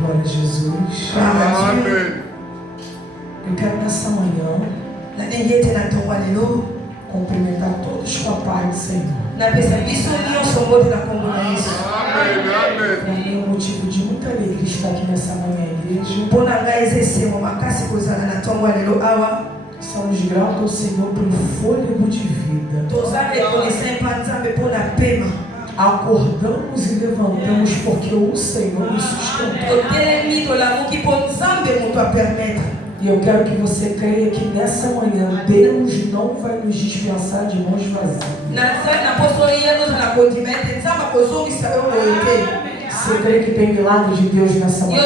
Glória a Jesus. Amém. Eu quero nessa manhã cumprimentar todos com a paz do Senhor. Amém. Para mim é um motivo de muita alegria estar aqui nessa manhã, igreja. Estamos gratos ao Senhor pelo fôlego de vida. Acordamos e levantamos porque o Senhor nos sustentou. E eu quero que você creia que nessa manhã Deus não vai nos dispensar de mãos vazias. Você crê que tem milagre de Deus nessa manhã?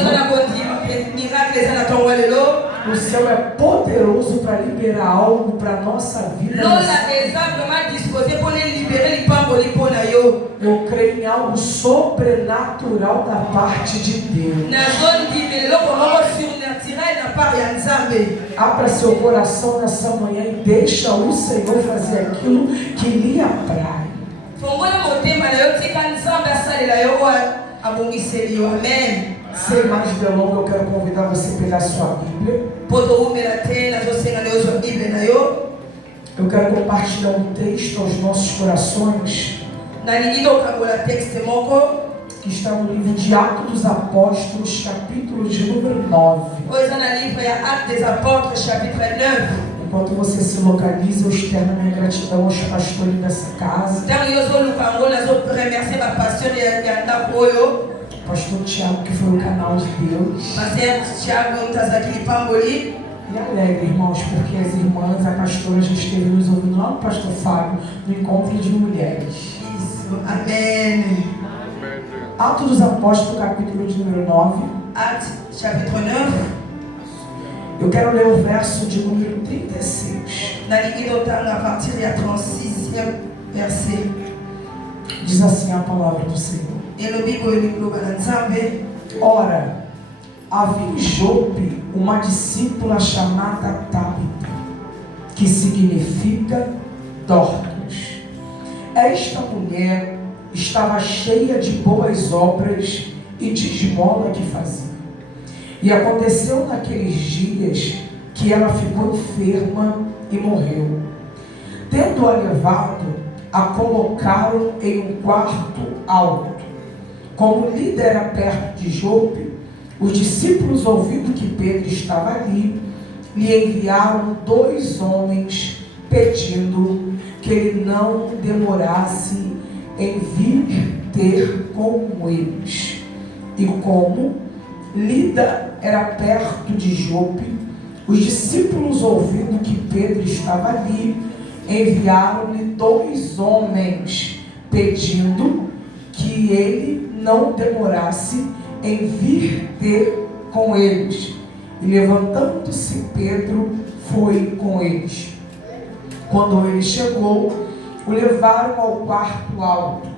O céu é poderoso para liberar algo para a nossa vida. Eu creio em algo sobrenatural da parte de Deus. Abra seu coração nessa manhã e deixa o Senhor fazer aquilo que lhe apraz. Amém. Sem mais delongas, eu quero convidar você a pegar sua Bíblia. Eu quero compartilhar um texto aos nossos corações que está no livro de Atos dos Apóstolos, capítulo de número 9. Enquanto você se localiza, eu externo minha gratidão aos pastores dessa casa. Pastor Tiago, que foi o canal de Deus. E alegre, irmãos, porque as irmãs, a pastora já esteve nos ouvindo lá no Pastor Fábio, no encontro de mulheres. Isso. Amém. Atos dos Apóstolos, capítulo de número 9. Actes, chapitre 9. Eu quero ler o verso de número 36. A partir do 36e verset. Diz assim a palavra do Senhor. Ora, havia em Jope uma discípula chamada Tabita, que significa Dorcas. Esta mulher estava cheia de boas obras e de esmola que fazia. E aconteceu naqueles dias que ela ficou enferma e morreu. Tendo-a levado, a colocaram em um quarto alto. Como líder era perto de Jope, os discípulos, ouvindo que Pedro estava ali, lhe enviaram 2 homens, pedindo que ele não demorasse em vir ter com eles. E como Lida era perto de Jope, os discípulos, ouvindo que Pedro estava ali, enviaram-lhe 2 homens, pedindo que ele não demorasse em vir ter com eles. E levantando-se, Pedro foi com eles. Quando ele chegou, o levaram ao quarto alto,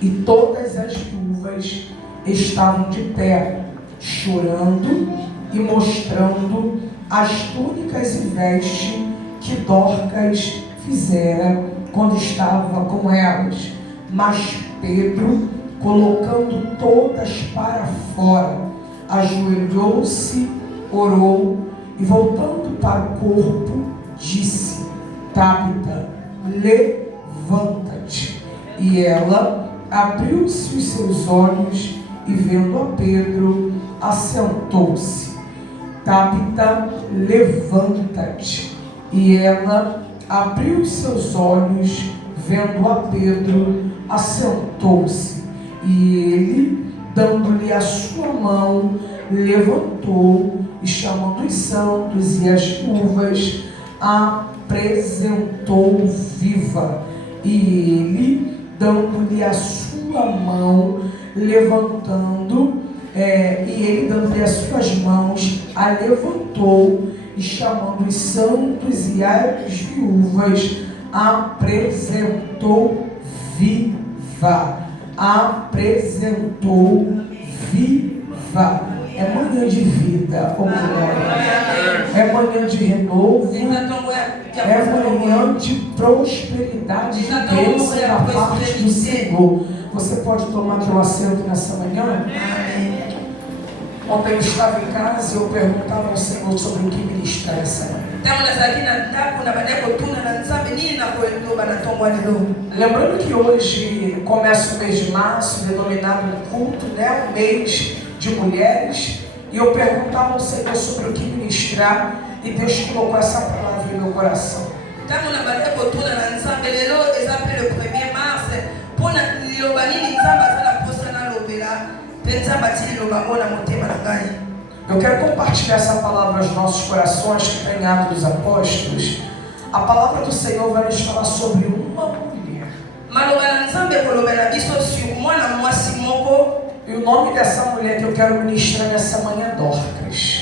e todas as viúvas estavam de pé, chorando e mostrando as túnicas e vestes que Dorcas fizera quando estava com elas. Mas Pedro, colocando todas para fora, ajoelhou-se, orou e, voltando para o corpo, disse: Tabita, levanta-te. E ela abriu-se os seus olhos e, vendo a Pedro, assentou-se. Tabita, levanta-te. E ela abriu os seus olhos, vendo a Pedro, assentou-se. E ele, dando-lhe a sua mão, levantou e, chamando os santos e as viúvas, apresentou viva. E ele, dando-lhe a sua mão, levantando, dando-lhe as suas mãos, a levantou e, chamando os santos e as viúvas, apresentou viva. Apresentou viva. É manhã de vida, oh glória. É manhã de renovo. É manhã de prosperidade, de bênção da parte do Senhor. Você pode tomar teu assento nessa manhã? Ontem eu estava em casa e eu perguntava ao Senhor sobre o que ministrar essa manhã. Lembrando que hoje começa o mês de março, denominado culto, né? O mês de mulheres. E eu perguntava ao Senhor sobre o que ministrar. E Deus colocou essa palavra em meu coração. Eu quero compartilhar essa palavra aos nossos corações, que está em Atos dos Apóstolos. A palavra do Senhor vai nos falar sobre uma mulher. E o nome dessa mulher que eu quero ministrar nessa manhã é Dorcas.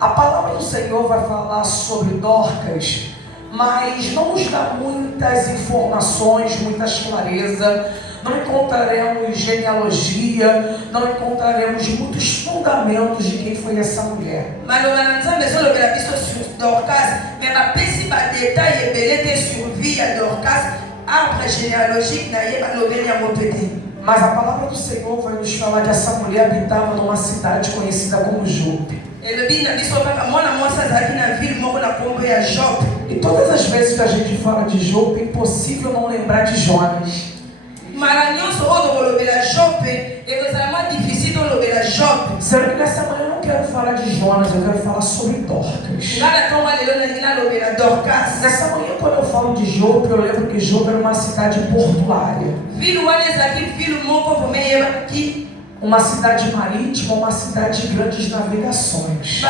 A palavra do Senhor vai falar sobre Dorcas, mas não nos dá muitas informações, muitas clareza. Não encontraremos genealogia, não encontraremos muitos fundamentos de quem foi essa mulher. Mas a palavra do Senhor vai nos falar que essa mulher habitava numa cidade conhecida como Jope. E todas as vezes que a gente fala de Jope, é impossível não lembrar de Jonas. Será que nessa manhã eu não quero falar de Jonas, eu quero falar sobre Dorcas. Nessa manhã, quando eu falo de Jope, eu lembro que Jope era uma cidade portuária, uma cidade marítima, uma cidade de grandes navegações.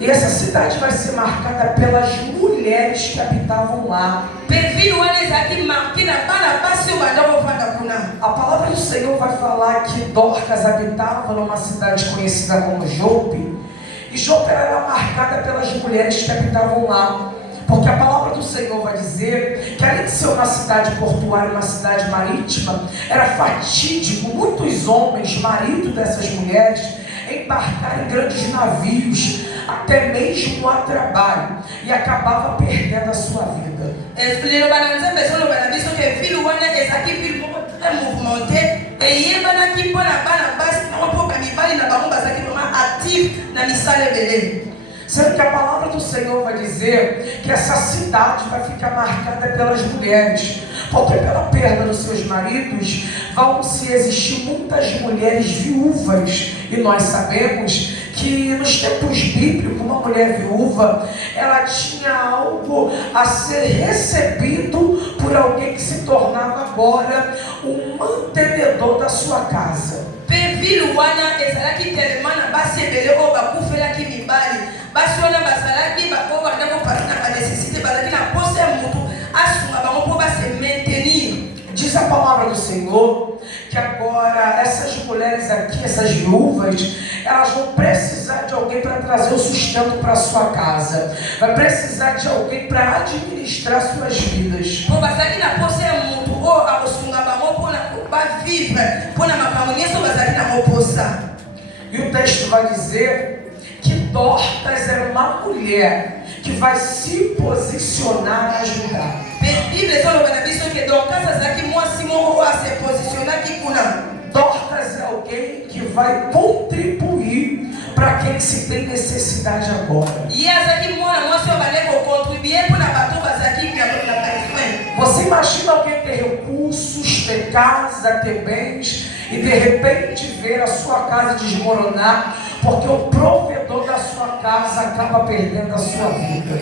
E essa cidade vai ser marcada pelas mulheres que habitavam lá. A palavra do Senhor vai falar que Dorcas habitava numa cidade conhecida como Jope. E Jope era marcada pelas mulheres que habitavam lá. Porque a palavra do Senhor vai dizer que, além de ser uma cidade portuária, uma cidade marítima, era fatídico muitos homens, maridos dessas mulheres, embarcar em grandes navios, até mesmo a trabalho, e acabava perdendo a sua vida. Sendo que a palavra do Senhor vai dizer que essa cidade vai ficar marcada pelas mulheres, porque pela perda dos seus maridos vão se existir muitas mulheres viúvas, e nós sabemos que nos tempos bíblicos uma mulher viúva, ela tinha algo a ser recebido por alguém que se tornava agora o mantenedor da sua casa. Diz a palavra do Senhor que agora essas mulheres aqui, essas viúvas, elas vão precisar de alguém para trazer o sustento para a sua casa. Vai precisar de alguém para administrar suas vidas. E o texto vai dizer que Dorcas era uma mulher que vai se posicionar a ajudar. Dorcas é alguém que vai contribuir para quem se tem necessidade agora. Você imagina alguém ter recursos, ter casa, ter bens, e de repente ver a sua casa desmoronar, porque o provedor da sua casa acaba perdendo a sua vida.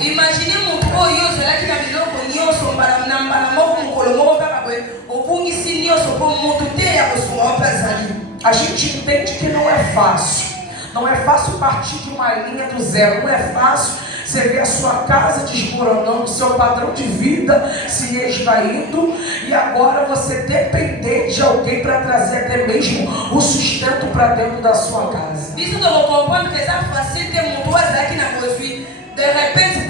A gente entende que não é fácil. Não é fácil partir de uma linha do zero. Não é fácil você ver a sua casa desmoronando, seu padrão de vida se esvaindo, e agora você depender de alguém para trazer até mesmo o sustento para dentro da sua casa. Isso não compreende que essa facilidade é muito aqui na coisa. De repente,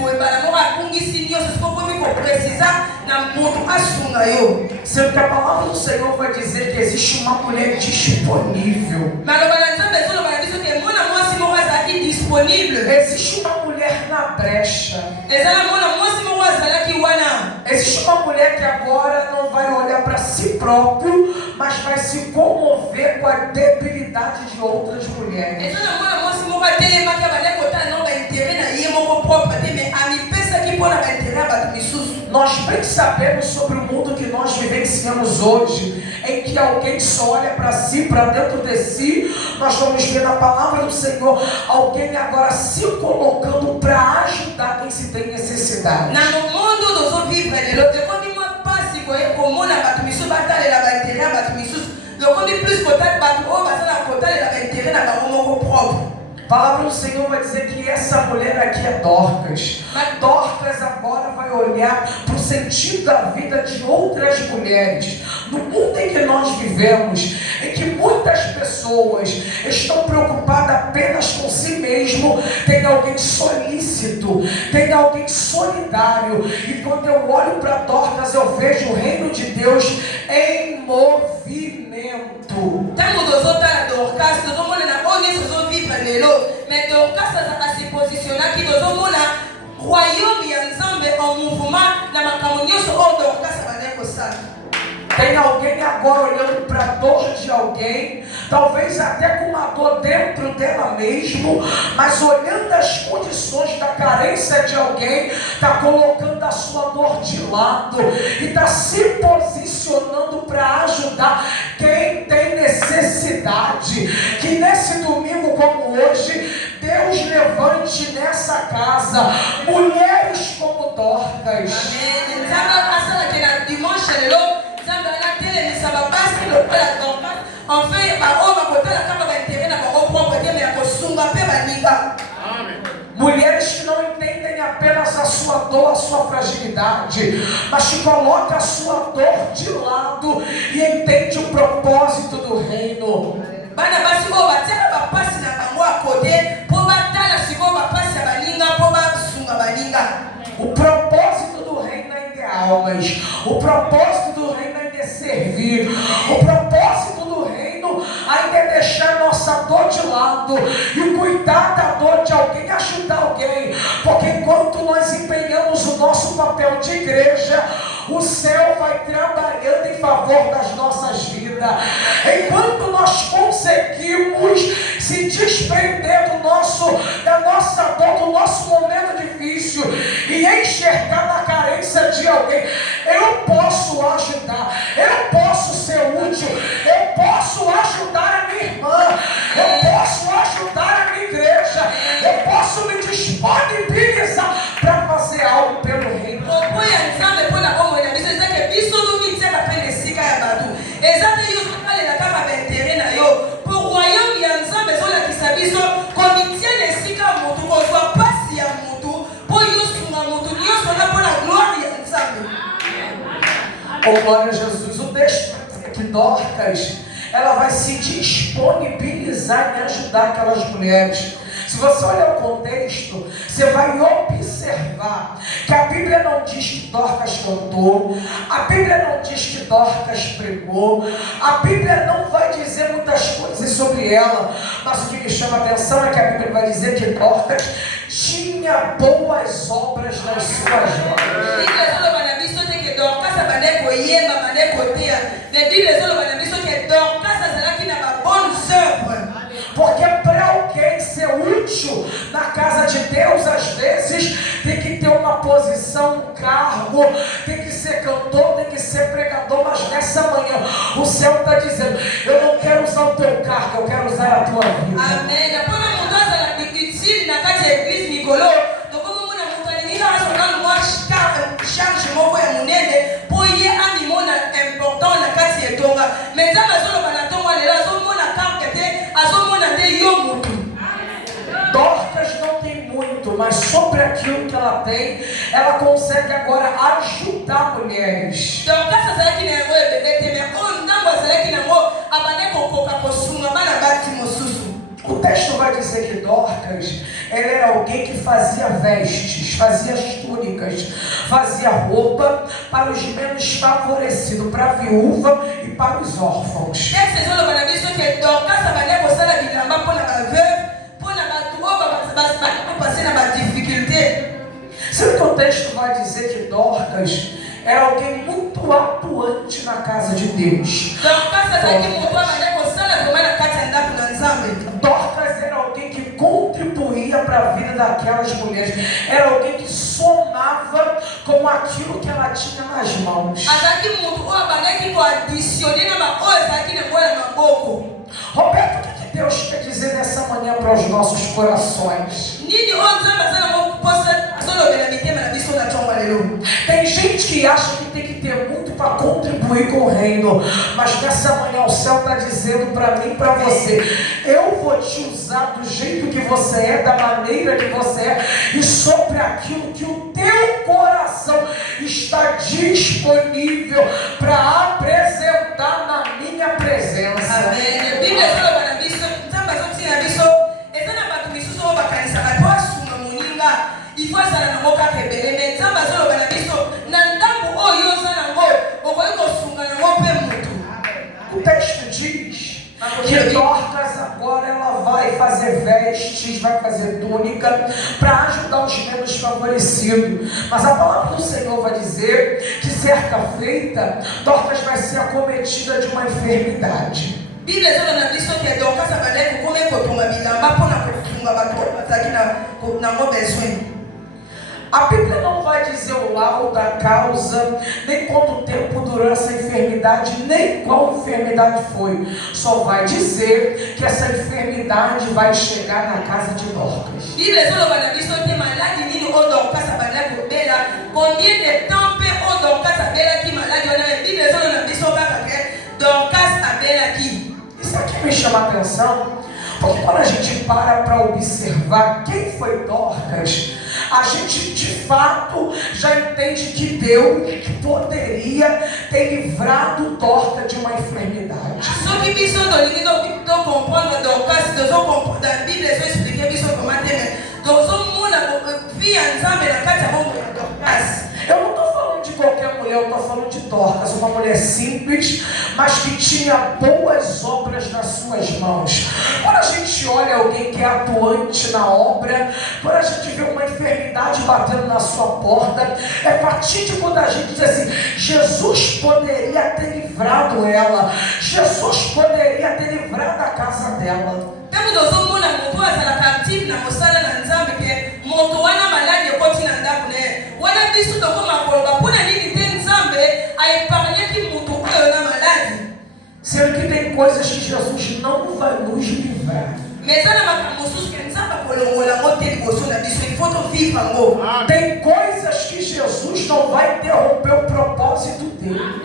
sendo que a palavra do Senhor vai dizer que existe uma mulher disponível. Existe uma mulher na brecha. Existe uma mulher que agora não vai olhar para si próprio, mas vai se comover com a debilidade de outras mulheres. Nós bem sabemos sobre o mundo que nós vivenciamos hoje, em que alguém só olha para si, para dentro de si. Nós vamos ver na palavra do Senhor alguém agora se colocando para ajudar quem se tem necessidade. A palavra do Senhor vai dizer que essa mulher aqui é Dorcas. Dorcas agora vai olhar para o sentido da vida de outras mulheres. No mundo em que nós vivemos, em que muitas pessoas estão preocupadas apenas com si mesmo, tem alguém solícito, tem alguém solidário. E quando eu olho para Dorcas, eu vejo o reino de Deus em movimento. Mais Dorcas a se positionner qui dans mon royaume ensemble en mouvement na makamoni so Dorcas va nekosala. Tem alguém agora olhando para a dor de alguém, talvez até com uma dor dentro dela mesmo, mas olhando as condições da carência de alguém, está colocando a sua dor de lado e está se posicionando para ajudar quem tem necessidade. Que nesse domingo como hoje, Deus levante nessa casa mulheres como Dorcas. Mulheres que não entendem apenas a sua dor, a sua fragilidade, mas que colocam a sua dor de lado e entendem o propósito do reino. O propósito do reino ainda é almas. O propósito do reino ainda é servir. O propósito do reino ainda é deixar nossa dor de lado e cuidar da dor de alguém, ajudar alguém. Porque enquanto nós empenhamos o nosso papel de igreja, o céu vai trabalhando em favor das nossas vidas. Enquanto nós conseguimos se desprender da nossa dor, do nosso momento difícil e enxergar na carência de alguém, eu posso ajudar, eu posso ser útil, eu posso ajudar a minha irmã, eu posso ajudar a minha igreja, eu posso me disponibilizar para fazer algo pelo reino. Oh, glória a Jesus. O texto vai dizer que Dorcas, ela vai se disponibilizar em ajudar aquelas mulheres. Se você olhar o contexto, você vai observar que a Bíblia não diz que Dorcas cantou, a Bíblia não diz que Dorcas pregou, a Bíblia não vai dizer muitas coisas sobre ela, mas o que me chama a atenção é que a Bíblia vai dizer que Dorcas tinha boas obras nas suas mãos. Porque para alguém ser útil na casa de Deus, às vezes tem que ter uma posição, um cargo, tem que ser cantor, tem que ser pregador. Mas nessa manhã o céu está dizendo: eu não quero usar o teu cargo, eu quero usar a tua vida. Amém. Dorcas não tem muito, mas sobre aquilo que ela tem, ela consegue agora ajudar mulheres. O texto vai dizer que Dorcas, ela era alguém que fazia vestes, fazia túnicas, fazia roupa para os menos favorecidos, para a viúva e para os órfãos. Sabe que o texto vai dizer que Dorcas era alguém muito atuante na casa de Deus. para a vida daquelas mulheres. Era alguém que somava com aquilo que ela tinha nas mãos. Roberto, o que Deus quer dizer nessa manhã para os nossos corações? Tem gente que acha que tem que ter muito para contribuir com o reino, mas nessa manhã o céu está dizendo para mim e para você: eu vou te usar do jeito que você é, da maneira que você é, e sobre aquilo que o teu coração está disponível para apresentar na minha presença. Amém. O texto diz que Dorcas agora ela vai fazer vestes, vai fazer túnica para ajudar os menos favorecidos. Mas a palavra do Senhor vai dizer que certa feita Dorcas vai ser acometida de uma enfermidade. A Bíblia não vai dizer o laudo, a causa, nem quanto tempo durou essa enfermidade, nem qual enfermidade foi. Só vai dizer que essa enfermidade vai chegar na casa de Dorcas. Isso aqui me chama a atenção, porque quando a gente para observar quem foi Dorcas, a gente de fato já entende que Deus poderia ter livrado Dorcas de uma enfermidade. Eu não estou falando de qualquer mulher, eu estou falando de Dorcas, uma mulher simples, mas que tinha boas obras nas suas mãos. Quando a gente olha alguém que é atuante na obra, quando a gente vê uma enfermidade batendo na sua porta, é fatídico da gente dizer assim: Jesus poderia ter livrado ela, Jesus poderia ter livrado a casa dela. Sendo que tem coisas que Jesus não vai nos livrar. Tem coisas que Jesus não vai interromper o propósito dele.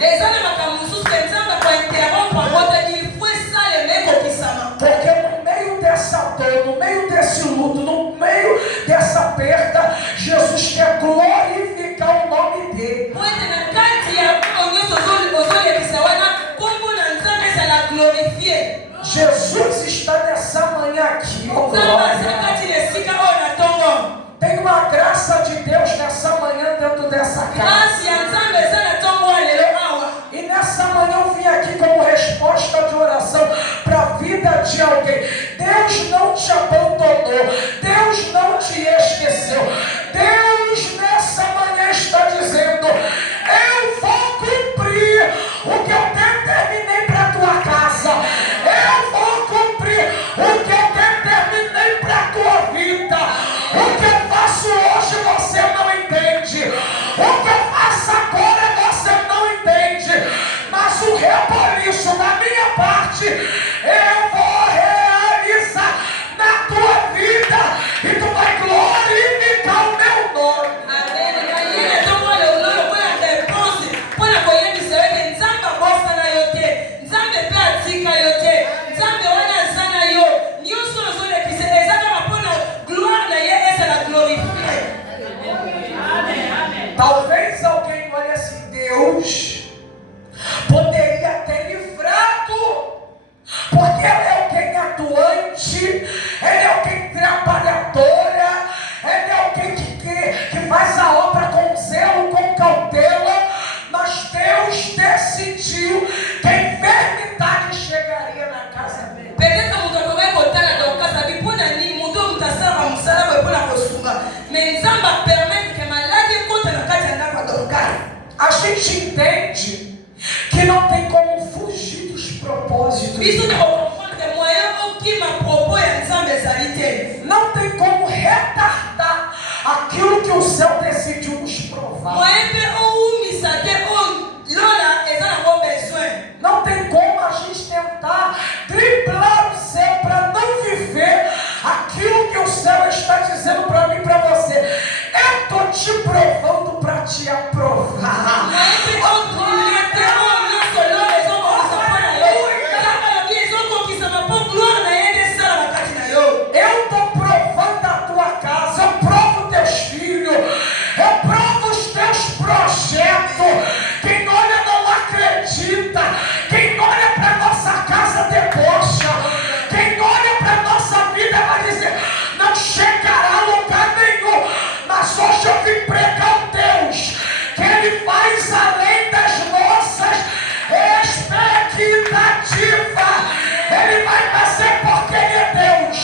Porque no meio dessa dor, no meio desse luto, no meio dessa perda, Jesus quer glorificar o nome dele. Jesus está nessa manhã aqui, oh glória. Tem uma graça de Deus nessa manhã dentro dessa casa. E nessa manhã eu vim aqui como resposta de oração para a vida de alguém. Deus não te abandonou, Deus não te esqueceu. Deus nessa manhã está dizendo: eu vou cumprir o que eu determinei para a tua casa. Eu vou cumprir o que eu determinei para a tua vida. O que eu faço hoje você não entende. O que eu faço agora você não entende. Mas o reboliço da minha parte eu vou realizar na tua vida. E tu vai glorificar o meu nome. Talvez alguém olhe assim: Deus poderia ter livrado, porque Ele é alguém atuante, Ele é alguém trabalhadora, Ele é alguém que faz a obra com zelo, com cautela, mas Deus decidiu que a enfermidade chegaria na casa dele. A gente entende que não tem como fugir dos propósitos. Não tem como aquilo que o céu decidiu nos provar. Não tem como a gente tentar driblar o céu para não viver aquilo que o céu está dizendo para mim e para você. Eu estou te provando para te aprovar. Eu estou provando a tua casa, eu provo teus filhos, eu provo os teus projetos. Quem olha não acredita, quem olha para nossa casa debocha, quem olha para nossa vida vai dizer, não chegará a lugar nenhum. Mas hoje eu vim pregar o Deus, que Ele faz além das nossas expectativas. Ele vai fazer porque Ele é Deus,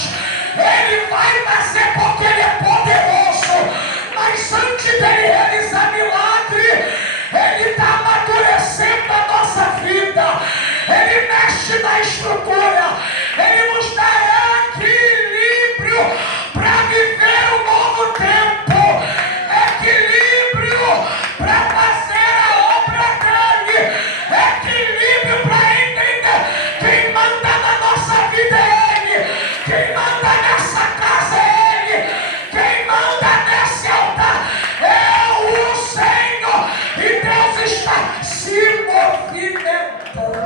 Ele vai fazer porque Ele é poderoso. Mas antes dele realizar milagre, Ele está amadurecendo a nossa vida, Ele mexe na estrutura, Ele nos dá equilíbrio para viver um novo tempo, equilíbrio para fazer a obra dele, equilíbrio para entender quem manda na nossa vida é Ele, quem manda nessa casa é Ele, quem manda nesse altar é o Senhor, e Deus está se movimentando.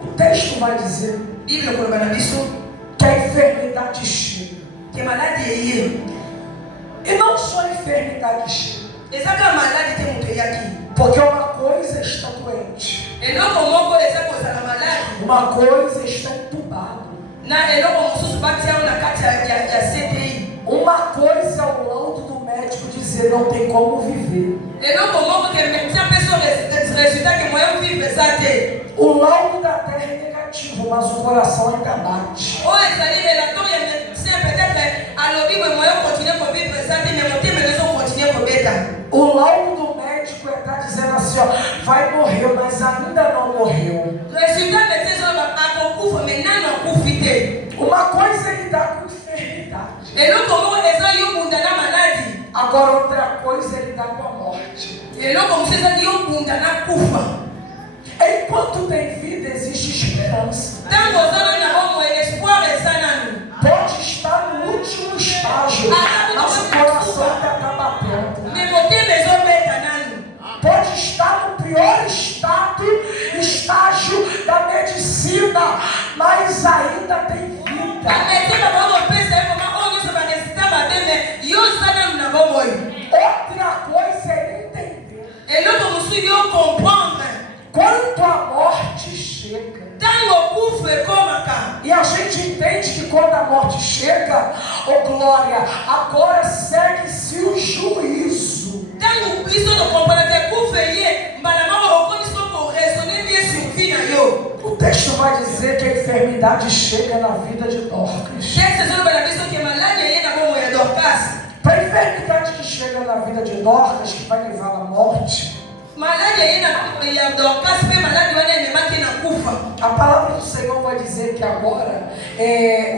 O texto vai dizer que a enfermidade chega. E não só a enfermidade chega. Porque uma coisa está doente, uma coisa está entubada, uma coisa é o laudo do médico dizer não tem como viver. O laudo da terra é negativo, mas o coração ainda bate. O laudo do médico está dizendo assim, ó, vai morrer, mas ainda não morreu. Uma coisa é lidar com enfermidade, agora outra coisa é lidar com a morte. Enquanto tem vida, existe esperança. Pode estar no último estágio, mas o coração ainda está batendo. Pode estar no pior estágio da medicina, mas ainda tem vida. Outra coisa é entender quando a morte chega. E a gente entende que quando a morte chega, oh glória, agora segue-se o juízo. O texto vai dizer que a enfermidade chega na vida de Dorcas. Para a enfermidade que chega na vida de Dorcas, que vai levar à morte, a palavra do Senhor vai dizer que agora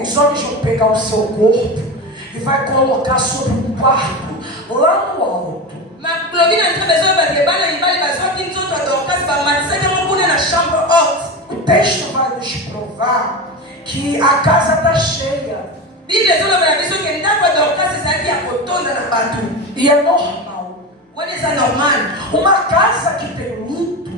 os homens vão pegar o seu corpo e vai colocar sobre um quarto lá no alto. O texto vai nos provar que a casa está cheia. E é normal. Uma casa que tem luto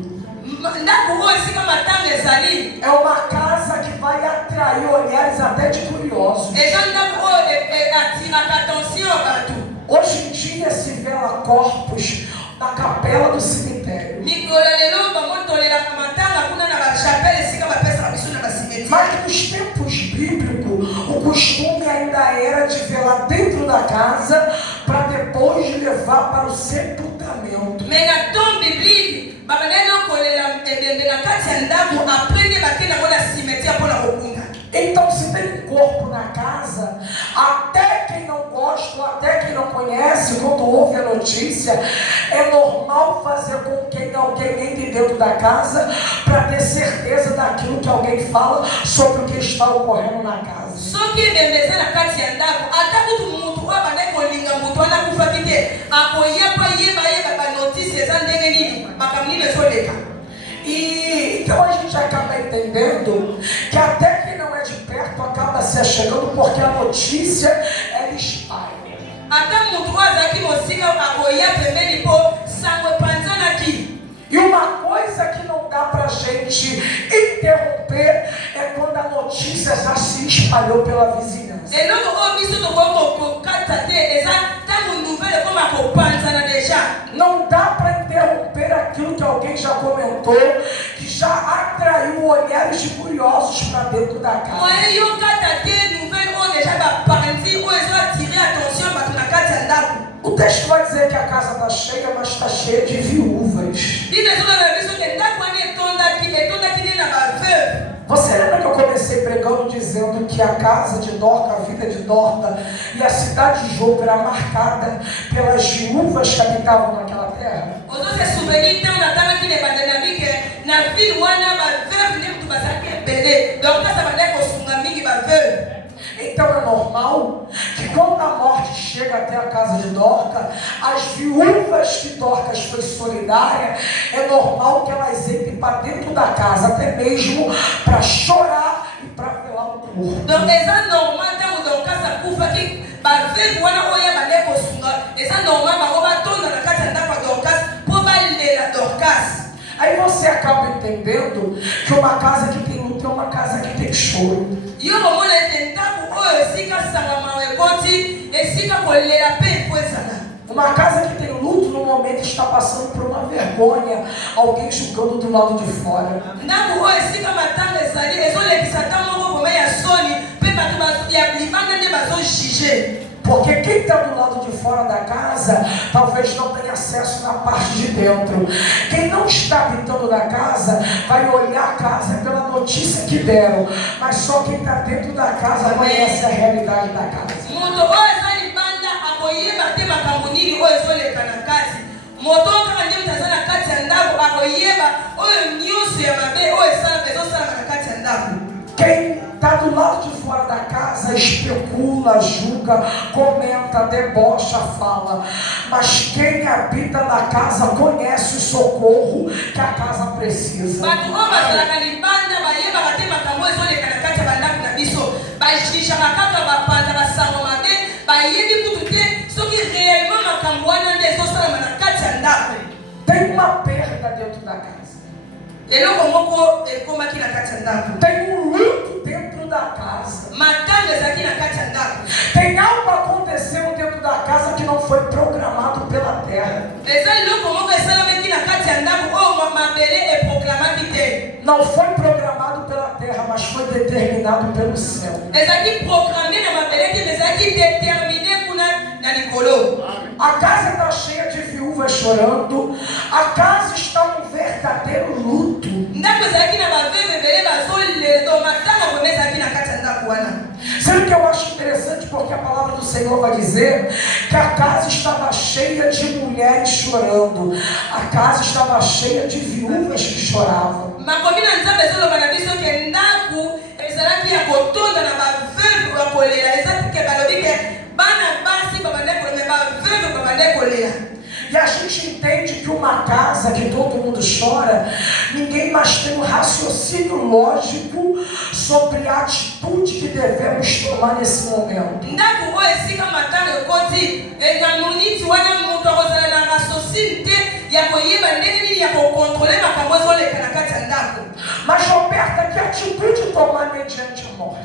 é uma casa que vai atrair olhares até de curiosos. Hoje em dia se vela corpos na capela do cemitério. Mas nos tempos bíblicos, o costume ainda era de velar dentro da casa para depois levar para o sepultamento. na casa, até quem não gosta, ou até quem não conhece, quando ouve a notícia, é normal fazer com que alguém entre dentro da casa para ter certeza daquilo que alguém fala sobre o que está ocorrendo na casa. Só que bembeza na casa de andar, até muito mundo, o abané colinga muito, anda com faquite, apoia para ir notícias, andem nini, macamnina soleca. E então a gente acaba entendendo que até quem não é de perto acaba se achegando porque a notícia ela espalha. Até muito aqui você apoia primeiro por sangue panzana aqui. E uma coisa que não dá pra gente interromper é quando a notícia já se espalhou pela vizinhança. E logo o bicho do corpo cata não dá para interromper aquilo que alguém já comentou, que já atraiu olhares de curiosos para dentro da casa. O texto vai dizer que a casa está cheia, mas está cheia de viúvas. Você lembra que eu comecei pregando dizendo que a casa de Dorca, a vida de Dorca e a cidade de Jope era marcada pelas viúvas que habitavam naquela terra? Então é normal que quando a morte chega até a casa de Dorca, as viúvas que Dorcas foi solidária, é normal que elas entrem para dentro da casa, até mesmo para chorar e para velar o corpo. Então é normal que Dorcas cufa aqui, para ver quando olha para dentro do sunga, é normal que rouba toda na casa da Dorcas, por ler a Dorcas. Aí você acaba entendendo que uma casa que tem luto é uma casa que tem choro. Uma casa que tem luto no momento está passando por uma vergonha, alguém julgando do lado de fora. Porque quem está do lado de fora da casa talvez não tenha acesso na parte de dentro. Quem não está habitando na casa vai olhar a casa pela notícia que deram, mas só quem está dentro da casa conhece a realidade da casa. Quem está do lado de fora da casa especula, julga, comenta, debocha, fala. Mas quem habita na casa conhece o socorro que a casa precisa. Tem uma perda dentro da casa. Tem um luto dentro da casa. Tem algo acontecendo dentro da casa que não foi programado pela terra. Não foi programado pela terra, mas foi determinado pelo céu. A casa está cheia de viúvas chorando. A casa está num verdadeiro luto. Sabe o que eu acho interessante? Porque a palavra do Senhor vai dizer que a casa estava cheia de mulheres chorando. A casa estava cheia de viúvas que choravam. E a gente entende que uma casa que todo mundo chora, ninguém mais tem um raciocínio lógico sobre a atitude que devemos tomar nesse momento. Mas Roberta, que atitude tomar mediante a morte?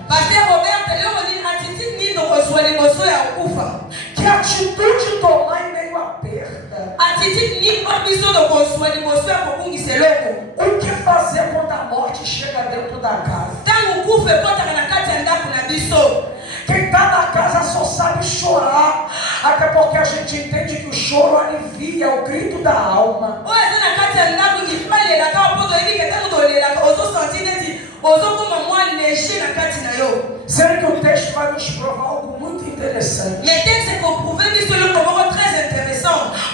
Que atitude tomar em meio à perda? O que fazer quando a morte chega dentro da casa? Quem está na casa só sabe chorar, até porque a gente entende que o choro alivia o grito da alma. Sendo que o texto vai nos provar algo muito interessante.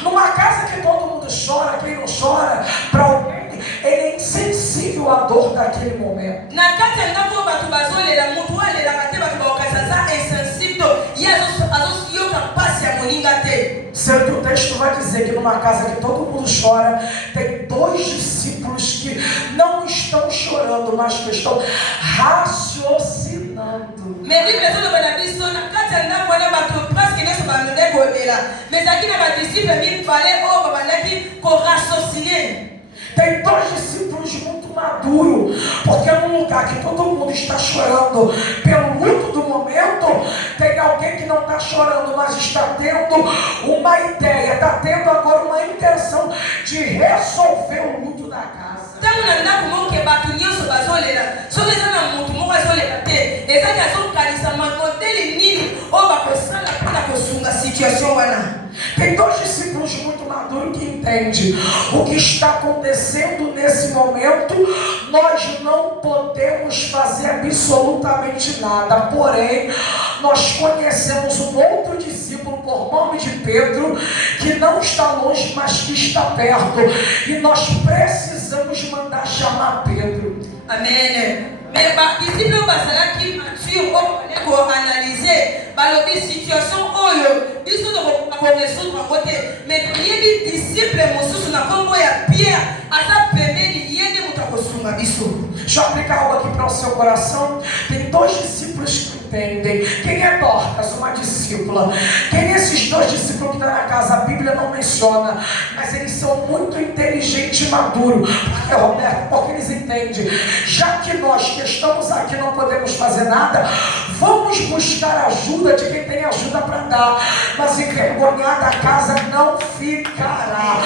Numa casa que todo mundo chora, quem não chora, para alguém, ele é insensível à dor daquele momento. Sendo que o texto vai dizer que numa casa que todo mundo chora, tem 2 discípulos que não estão chorando, mas que estão raciocinando. Tem 2 discípulos muito maduros, porque num lugar que todo mundo está chorando pelo luto do momento, tem alguém que não está chorando, mas está tendo uma ideia, está tendo agora uma intenção de resolver o luto da casa. Tem 2 discípulos muito maduros que entendem o que está acontecendo nesse momento. Nós não podemos fazer absolutamente nada, porém nós conhecemos um outro discípulo por nome de Pedro, que não está longe, mas que está perto, e nós precisamos mandar chamar Pedro. Amém. Mais disciple basala qui mature pour analyser balobi situation oyo biso to résoudre côté mais yebi disciple mosusu na kombo ya Pierre asa pembeni yende mutakosunga biso. Deixa eu aplicar algo aqui para o seu coração. Tem 2 discípulos que entendem. Quem é Dorcas? Uma discípula. Quem é esses 2 discípulos que estão na casa? A Bíblia não menciona, mas eles são muito inteligentes e maduros. Porque, Roberto, porque eles entendem, já que nós que estamos aqui não podemos fazer nada, vamos buscar ajuda de quem tem ajuda para dar, mas envergonhada a casa não ficará.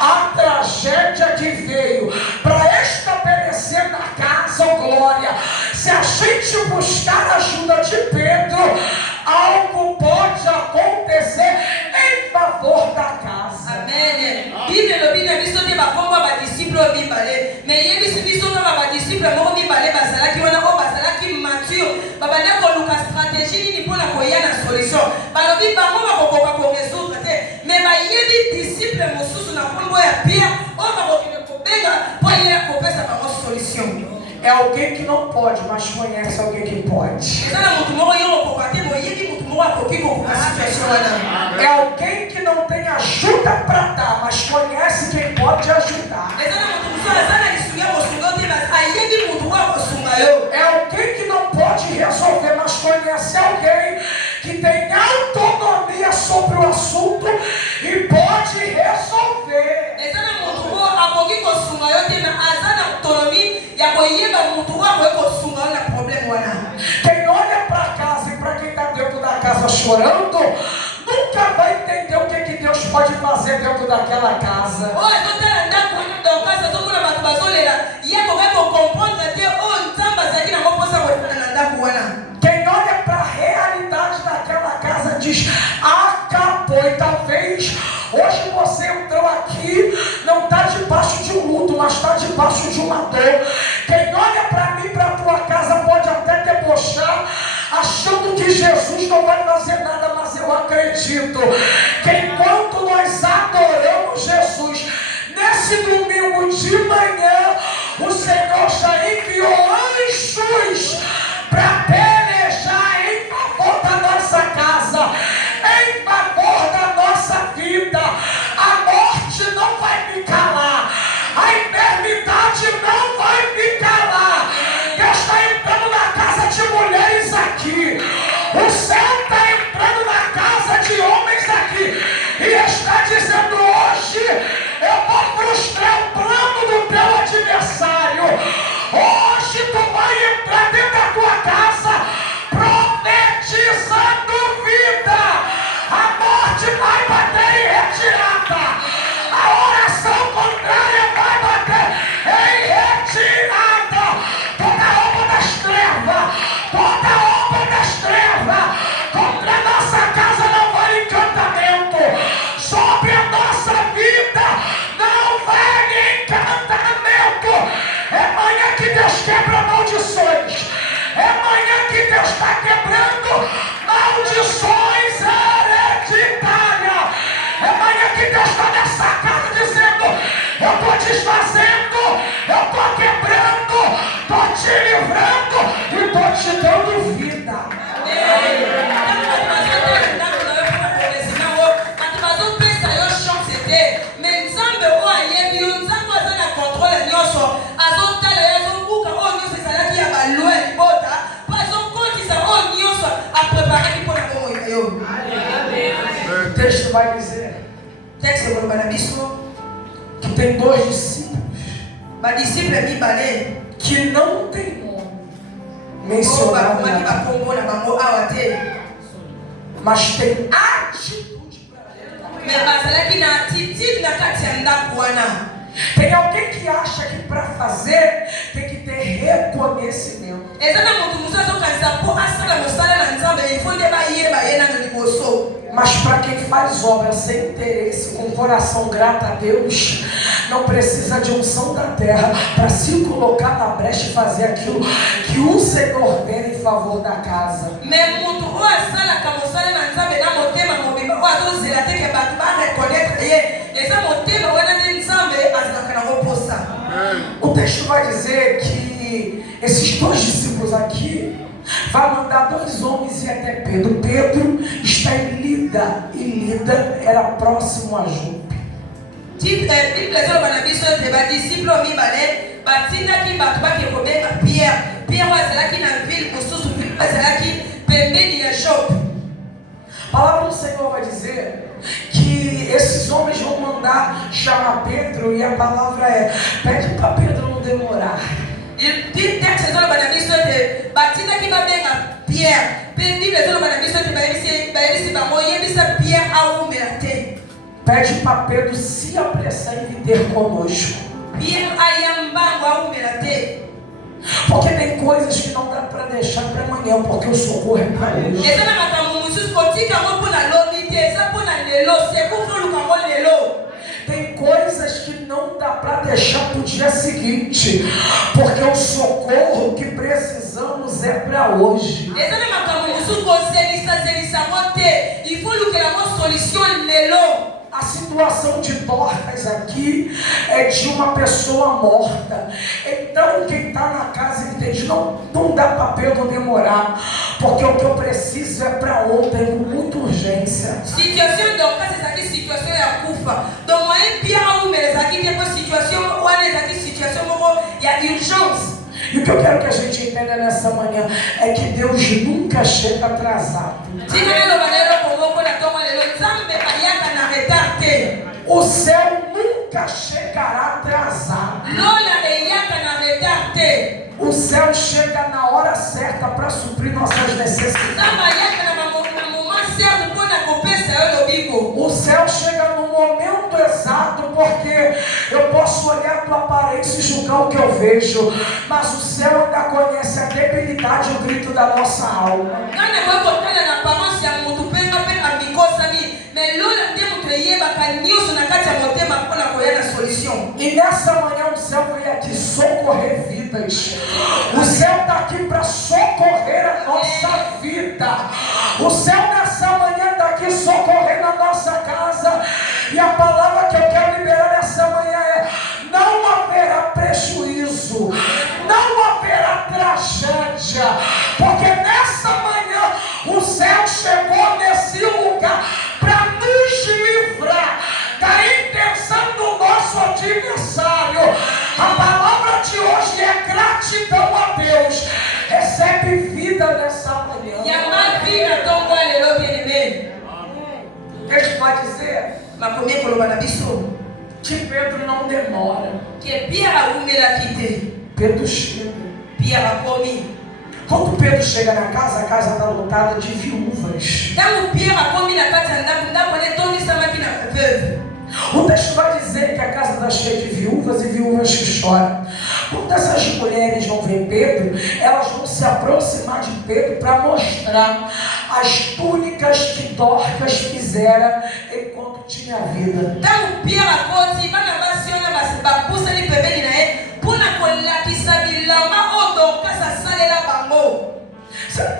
A tragédia que veio para estabelecer na casa, oh glória, se a gente buscar ajuda de Pedro, algo pode acontecer em favor da casa. Amém. Bíblia no Bíblia visto de bakomba ba discípulo bibale, mais yebi visto na ba discípulo mo bibale basala ki wana ko basala ki mature, baba na ko luka stratégie ni pona ko yana solution. Balobi bango ba ko ko résoudre te, mais ba yebi disciple mosusu na kombo ya Pierre, o ba ko ko bega po yela ko pesa ba solution. É alguém que não pode, mas conhece alguém que pode. É alguém que não tem ajuda para dar, mas conhece quem pode ajudar. É alguém que não pode resolver, mas conhece alguém que tem autonomia sobre o assunto e pode resolver. Quem olha para casa e para quem está dentro da casa chorando, nunca vai entender o que Deus pode fazer dentro daquela casa. Quem olha para a realidade daquela casa diz: acabou. E talvez hoje você entrou aqui, não está debaixo de um luto, mas está debaixo de uma dor. Quem olha para mim, para a tua casa, pode até debochar, achando que Jesus não vai fazer nada, mas eu acredito que enquanto nós adoramos Jesus, nesse domingo de manhã, o Senhor já enviou anjos para pelejar em favor da nossa casa, em favor da nossa vida. A morte não vai me calar, a enfermidade não vai me calar. Deus está entrando na casa de mulheres aqui, o céu está entrando na casa de homens aqui e está dizendo: hoje eu vou frustrar o plano do teu adversário. que Deus está nessa casa dizendo: eu estou desfazendo, eu estou quebrando, estou te livrando e estou te dando vida. O texto vai dizer que tem 2 discípulos que não tem nome mencionado, mas tem atitude. Tem alguém que acha que para fazer tem que ter reconhecimento. Mas para quem faz obra sem interesse, com o coração grato a Deus, não precisa de unção da terra para se colocar na brecha e fazer aquilo que o Senhor vê em favor da casa. O texto vai dizer que esses 2 discípulos aqui vai mandar 2 homens ir até Pedro. Pedro está em Lida, e Lida era próximo a Jope. A palavra do Senhor vai dizer que esses homens vão mandar chamar Pedro, e a palavra é: pede para Pedro não demorar. Pede para Pedro se apressar em vir ter conosco. Porque tem coisas que não dá para deixar para amanhã, porque o socorro é para hoje. Tem coisas que não dá para deixar para o dia seguinte, porque o socorro que precisamos é para hoje. A situação de Dorcas aqui é de uma pessoa morta. Então quem está na casa entende, não dá para Pedro demorar, porque o que eu preciso é para ontem, com muita urgência. Situação de Dorcas aqui, situação é a cufa. Donc moi aqui depois situação il y a urgence. E o que eu quero que a gente entenda nessa manhã é que Deus nunca chega atrasado. O céu nunca chegará atrasado. O céu chega na hora certa para suprir nossas necessidades. O céu chega no momento exato, porque eu posso olhar a tua aparência e julgar o que eu vejo, mas o céu ainda conhece a debilidade e o grito da nossa alma. E nessa manhã o céu veio aqui socorrer vidas. O céu está aqui para socorrer a nossa vida. O céu nessa manhã está aqui socorrendo a nossa casa. E a palavra que eu quero liberar nessa manhã é: não haverá prejuízo, não haverá tragédia, porque nessa manhã o céu chegou nesse lugar para nos livrar da intenção do nosso adversário. A palavra de hoje é gratidão a Deus. Recebe vida nessa manhã. Ele vai dizer que Pedro não demora. Pedro chega. Quando Pedro chega na casa, a casa está lotada de viúvas. O texto vai dizer que a casa está cheia de viúvas e viúvas que choram. Quando essas mulheres vão ver Pedro, elas vão se aproximar de Pedro para mostrar as túnicas que Dorcas fizera enquanto tinha vida.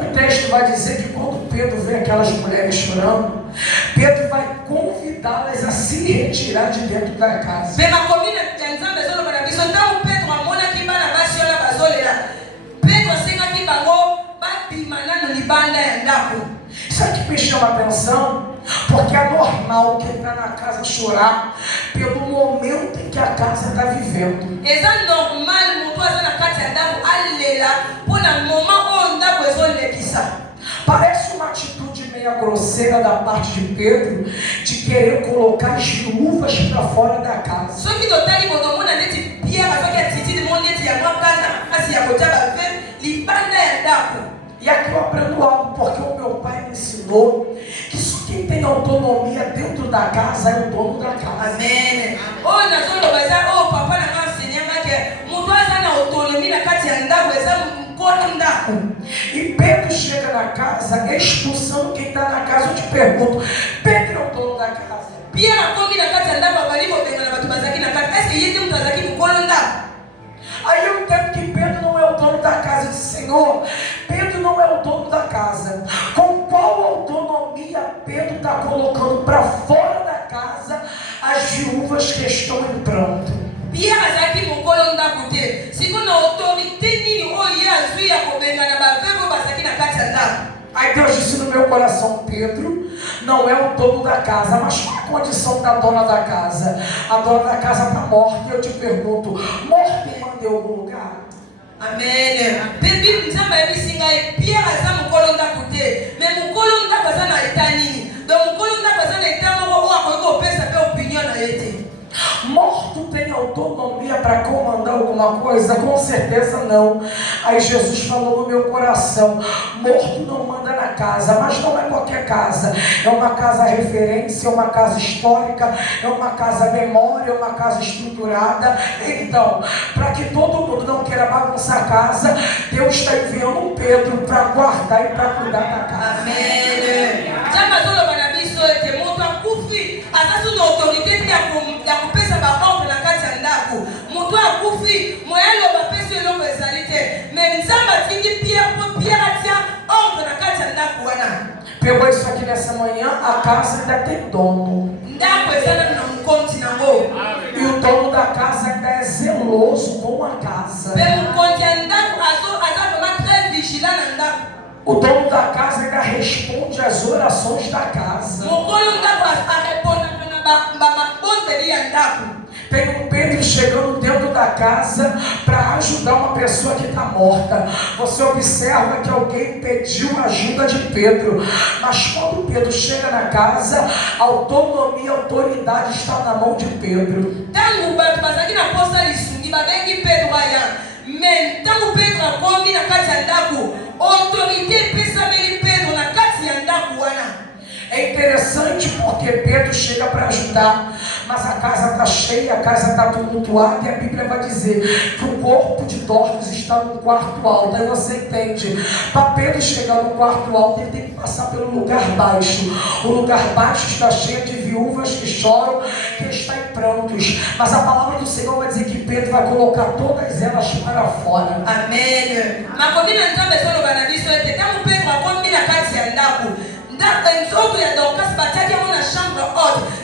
O texto vai dizer que quando Pedro vê aquelas mulheres chorando, Pedro vai convidá-las a se se retirar de dentro da casa. Isso aqui me chama a atenção, porque é normal que ele está na casa chorar pelo momento em que a casa está vivendo. Parece uma atitude meio grosseira da parte de Pedro de querer colocar as viúvas para fora da casa. E aqui eu aprendo algo, porque o meu pai me ensinou que só quem tem autonomia dentro da casa é o dono da casa. Amém. E Pedro chega na casa expulsando quem está na casa. Eu te pergunto, Pedro é o dono da casa? Aí eu entendo que Pedro não é o dono da casa. Eu disse, Senhor, Pedro não é o dono da casa. Com qual autonomia Pedro está colocando para fora da casa as viúvas que estão em pranto? Aí Deus disse no meu coração, Pedro não é o dono da casa. Mas qual a condição da dona da casa? A dona da casa está morta. E eu te pergunto, morto manda em algum lugar? Amém. Pedro nzamba ebisinga Pierre aza mukolo ndakute mais mukolo ndakaza na etani donc mukolo ndakaza na etama ko akoyeko pesa pe opinion na yete. Morto tem autonomia para comandar alguma coisa? Com certeza não. Aí Jesus falou no meu coração, morto não manda na casa, mas não é qualquer casa. É uma casa referência, é uma casa histórica, é uma casa memória, é uma casa estruturada. Então, para que todo mundo não queira bagunçar a casa, Deus está enviando um Pedro para guardar e para cuidar da casa. Amém. Pegou isso aqui nessa manhã, a casa ainda tem dono. E o dono da casa ainda é zeloso com a casa. O dono da casa ainda responde às orações da casa. Tem um Pedro chegando dentro da casa para ajudar uma pessoa que está morta. Você observa que alguém pediu ajuda de Pedro, mas quando Pedro chega na casa, a autonomia e a autoridade está na mão de Pedro. É interessante porque Pedro chega para ajudar, mas a casa está cheia, a casa está tumultuada, e a Bíblia vai dizer que o corpo de Dorcas está no quarto alto. Aí você entende, para Pedro chegar no quarto alto, ele tem que passar pelo lugar baixo. O lugar baixo está cheio de viúvas que choram, que estão em prantos, mas a palavra do Senhor vai dizer que Pedro vai colocar todas elas para fora. Amém.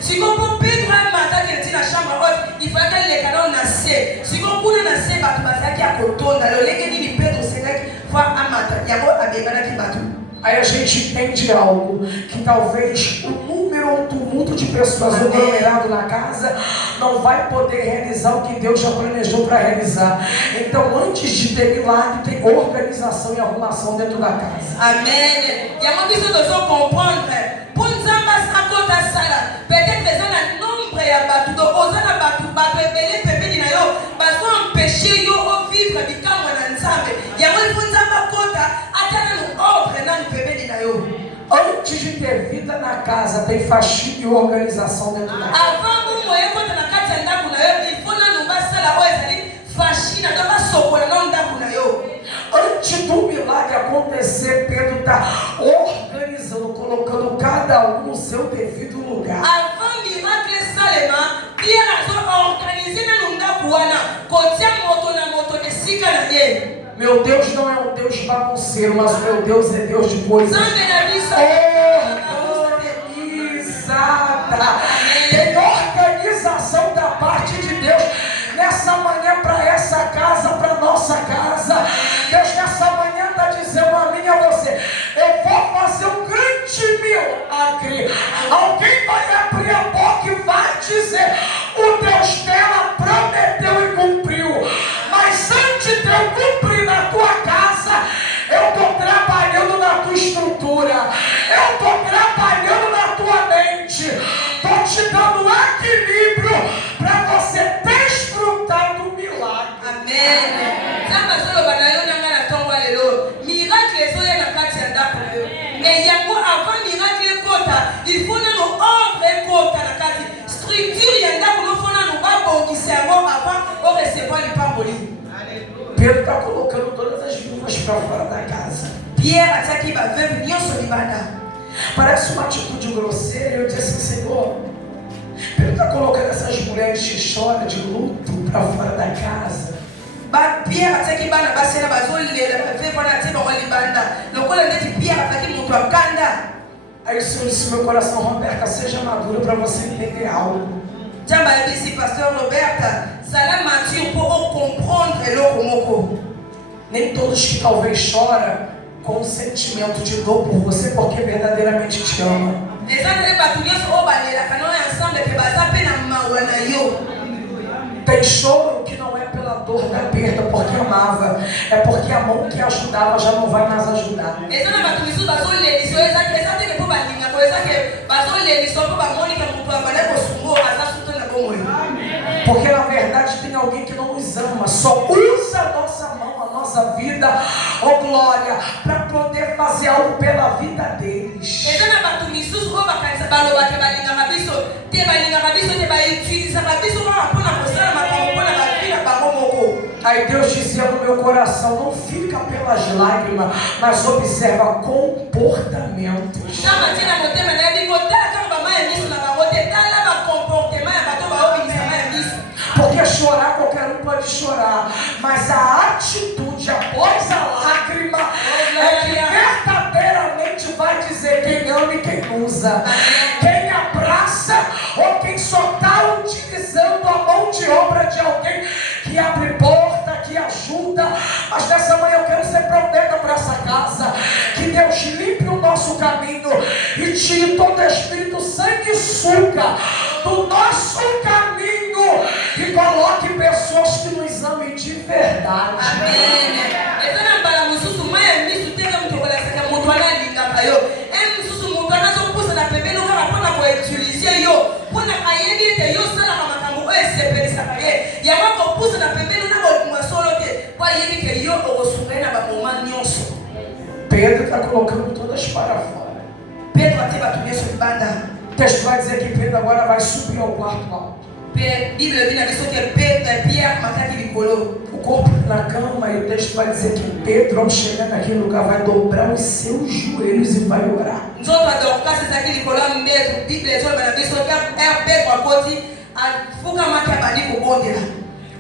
Se como Pedro vai matar que tinha chambre haute, il faut que les canons nascer. Se como kuna nascer batu basaki akotonda, lo lege ni Pedro será foi amata. Yabo abebana que batu. Aí a gente entende algo, que talvez o número ou tumulto de pessoas aglomerado na casa não vai poder realizar o que Deus já planejou para realizar. Então, antes de ter milagre, tem organização e arrumação dentro da casa. Amém. E a mãe doit comprendre. Pour nous ambassadeurs kota sala, peut-être que ça nombre ya batu do ozana batu ebele pembeni na yo, baso empêcher yo o vivre bikamwa na nzambe. Ya mãe pour nous ambakota atana no ordre na pembeni na yo. Antes de ter vida na casa, tem faxina e organização dentro da casa. Avant moye kota na kati ya ndaku na yo, il faut na numba sala o ezali faxina do basokola na ndaku na yo. Antes do milagre acontecer, Pedro está organizando, colocando cada um no seu devido lugar. Avant miracle salema, Pierre a organisé na ndaku wana, kotia moto na moto de sika na ye. Meu Deus não é um Deus bagunceiro, mas meu Deus é Deus de coisas organizadas. Tem organização. milagre. Alguém vai abrir a boca e vai dizer: o Deus dela prometeu e cumpriu. Mas antes de eu cumprir na tua casa, eu estou trabalhando na tua estrutura, eu estou trabalhando na tua mente, estou te dando equilíbrio para você desfrutar do milagre. Amém. Il faut nous ordre et compte à la carte. Structure, il y a un enfant nous va bon qui s'est avant on recevoir les pamboli. Pedro está colocando todas as viúvas para fora da casa. Pierre até que vai ver venir sobre libada. Parece uma atitude grosseira. Eu disse assim: Senhor, Pedro está colocando essas mulheres que choram de luto para fora da casa. Pierre até que bana basera bazoli le ver para ter uma libanda. Lokola ndeti Pierre até que muito akanda. Aí o Senhor disse: meu coração, Roberta, seja madura para você entender algo. Jamba disse, pastor Roberta, será mature pour comprendre lo comoko. Nem todos que talvez choram com um sentimento de dor por você, porque verdadeiramente te ama. Tem choro que não é pela dor da perda, porque amava, é porque a mão que ajudava já não vai mais ajudar. Porque na verdade tem alguém que não nos ama, só usa a nossa mão, a nossa vida, oh glória, para poder fazer algo pela vida deles. Aí Deus dizia no meu coração: não fica pelas lágrimas, mas observa comportamentos. Porque chorar qualquer um pode chorar, mas a atitude após a lágrima é que verdadeiramente vai dizer quem ama e quem usa, quem abraça ou quem só está utilizando a mão de obra de alguém que abre porta, que ajuda. Mas nessa manhã eu quero ser profeta para essa casa, que Deus limpe o nosso caminho e tire todo espírito sanguessuga do nosso caminho e coloque pessoas que nos amem de verdade. Amém. Pedro está colocando todas para fora. Pedro até bateu sobre banda. O texto vai dizer que Pedro agora vai subir ao quarto alto. O corpo na cama, e o texto vai dizer que Pedro, ao chegar naquele lugar, vai dobrar os seus joelhos e vai orar.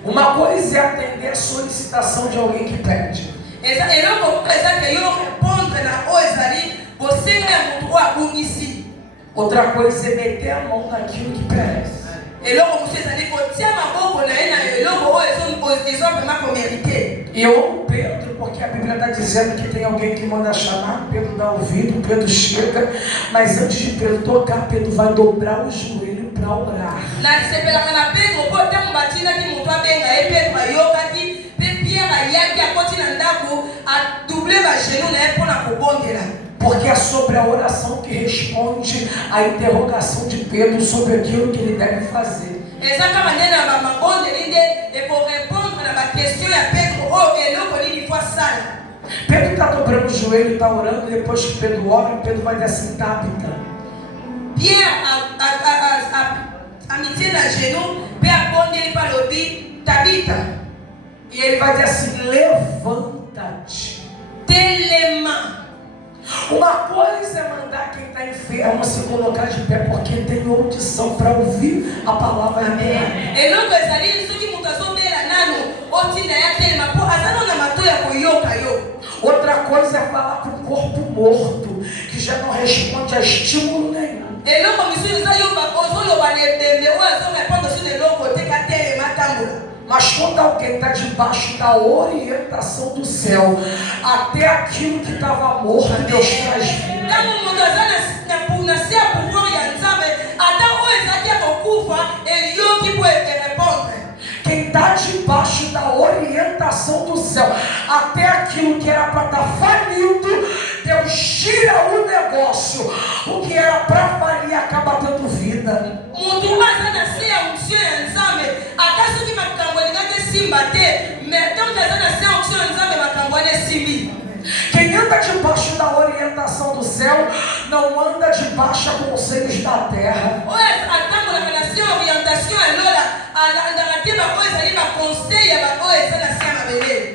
Uma coisa é atender a solicitação de alguém que pede. Outra coisa é meter a mão naquilo que perece. E eu amo Pedro, porque a Bíblia está dizendo que tem alguém que manda chamar, Pedro dá ouvido, Pedro chega, mas antes de Pedro tocar, Pedro vai dobrar o joelho para orar. Porque é sobre a oração que responde a interrogação de Pedro sobre aquilo que ele deve fazer. Pedro está dobrando o joelho, está orando, e depois que Pedro ora, Pedro vai dizer assim: Tabita. Pierre a mis na genou, Tabita. E ele vai dizer assim: levanta-te. Telema. Uma coisa é mandar quem está enfermo se colocar de pé, porque tem audição para ouvir a palavra dele. Outra coisa é falar com o corpo morto, que já não responde a estímulo nenhum. Mas quando alguém está debaixo da orientação do céu, até aquilo que estava morto, Deus traz vida. Quem está debaixo da orientação do céu, até aquilo que era para estar falido, Deus tira o negócio. O que era para falir acaba tendo vida. Quem anda debaixo da orientação do céu não anda debaixo dos conselhos da terra.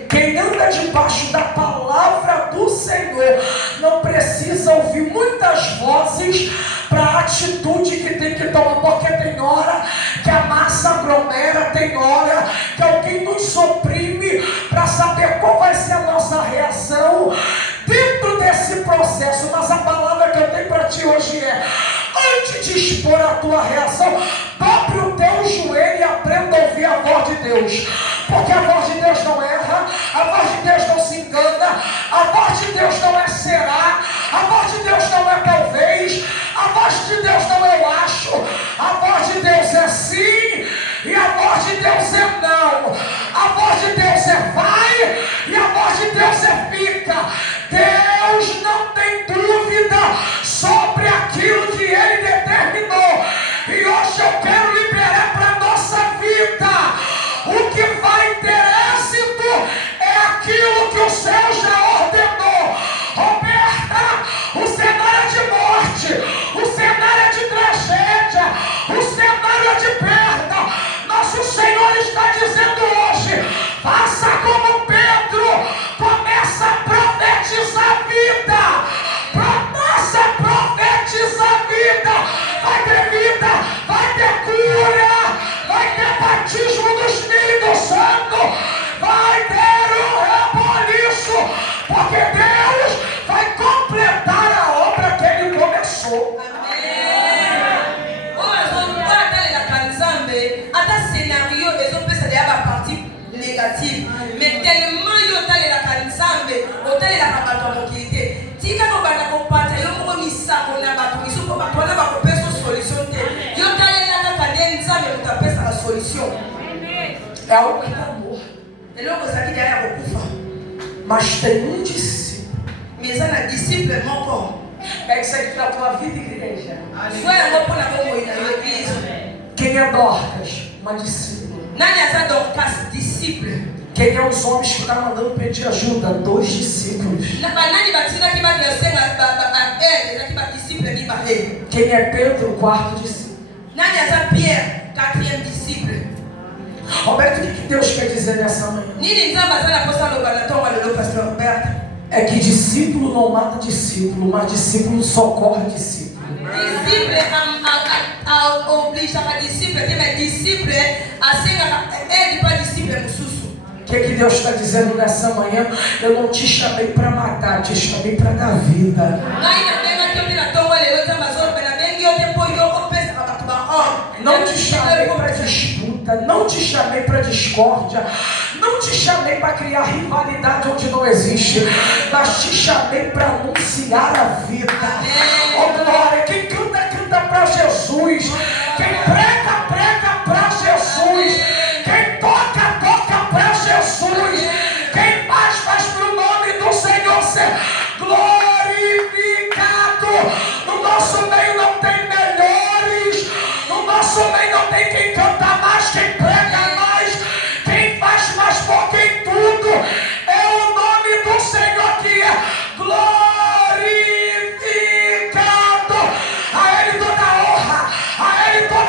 Quem anda debaixo da palavra do Senhor não precisa ouvir muitas vozes para a atitude que tem que tomar, porque tem hora que a massa aglomera, tem hora que alguém nos oprime para saber qual vai ser a nossa reação dentro desse processo. Mas a palavra que eu tenho para ti hoje é: antes de expor a tua reação, dobre o teu joelho e aprenda a ouvir a voz de Deus, porque a voz de Deus não erra, a voz de Deus não se engana, a voz de Deus não é será, a voz de Deus não é talvez, a voz de Deus não é eu acho, a voz de Deus é sim e a voz de Deus é não, a voz de Deus é vai e a voz de Deus é fica. Deus não tem dúvida sobre aquilo que Ele determinou, e hoje eu quero liberar para a nossa vida: o que vai ter êxito é aquilo que o céu já ordenou. Roberta, o cenário é de morte, o cenário é de tragédia, o cenário é de perda. Nosso Senhor está dizendo hoje: faça como Pedro, começa a profetizar a vida, começa a profetizar a vida. Vai ter vida, vai ter cura, vai ter batismo do Espírito Santo, vai ter um reboliço, porque Deus vai completar a obra que Ele começou. Mais tellement yo tale la kanzambe o tale la kabato mokilite tika ko bana ko pata yo mo misako na bato iso ko bato na ba ko peso solution te yo tale la kande nzambe mutapesa la solution. É algo que está morto, eloko zaki dia ya kokufa, mas tem um discípulo. mais ana disciple moko É isso aqui para a tua vida, igreja. soit ngo pona ko moina yo église. Quem é Dorcas? Uma discípula. Nani asa Dorcas disciple? Quem é os homens que estão mandando pedir ajuda? 2 discípulos. Quem é Pedro? O 4º discípulo. Nani asa Pierre? 4º disciple. Roberto, o que Deus quer dizer nessa manhã? É que discípulo não mata discípulo, mas discípulo socorre discípulo. Disciple oblige a disciple, mas disciple aide para disciple mususu. O que Deus está dizendo nessa manhã? Eu não te chamei para matar, te chamei para dar vida. Não te chamei para disputa, não te chamei para discórdia, não te chamei para criar rivalidade onde não existe, mas te chamei para anunciar a vida. Oh glória, quem canta, canta para Jesus, quem prega, prega para Jesus, quem toca, toca para Jesus, quem faz, faz para o nome do Senhor ser glorificado. No nosso meio não tem melhores, no nosso meio não tem quem canta mais, quem prega mais, quem faz mais por quem tudo é o nome do Senhor que é glorificado. A Ele toda a honra, a Ele toda